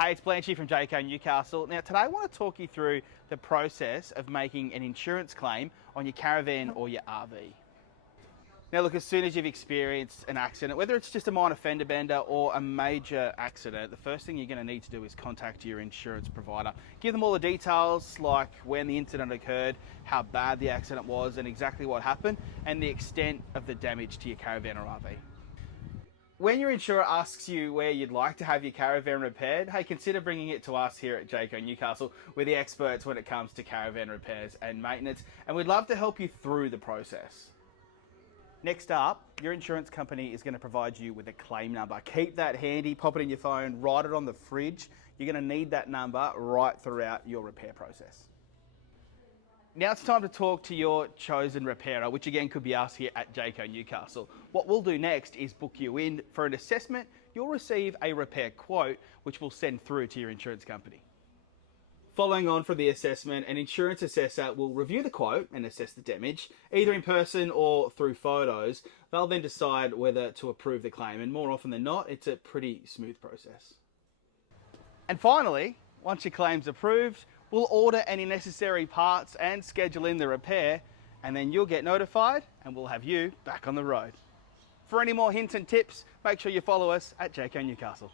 Hey, it's Blanchy from Jayco Newcastle. Now today I want to talk you through the process of making an insurance claim on your caravan or your RV. Now look, as soon as you've experienced an accident, whether it's just a minor fender bender or a major accident, the first thing you're going to need to do is contact your insurance provider. Give them all the details, like when the incident occurred, how bad the accident was and exactly what happened, and the extent of the damage to your caravan or RV. When your insurer asks you where you'd like to have your caravan repaired, hey, consider bringing it to us here at Jayco Newcastle. We're the experts when it comes to caravan repairs and maintenance, and we'd love to help you through the process. Next up, your insurance company is going to provide you with a claim number. Keep that handy, pop it in your phone, write it on the fridge. You're going to need that number right throughout your repair process. Now it's time to talk to your chosen repairer, which again could be us here at Jayco Newcastle. What we'll do next is book you in for an assessment. You'll receive a repair quote, which we'll send through to your insurance company. Following on from the assessment, an insurance assessor will review the quote and assess the damage, either in person or through photos. They'll then decide whether to approve the claim, and more often than not, it's a pretty smooth process. And finally, once your claim's approved, we'll order any necessary parts and schedule in the repair, and then you'll get notified and we'll have you back on the road. For any more hints and tips, make sure you follow us at Jayco Newcastle.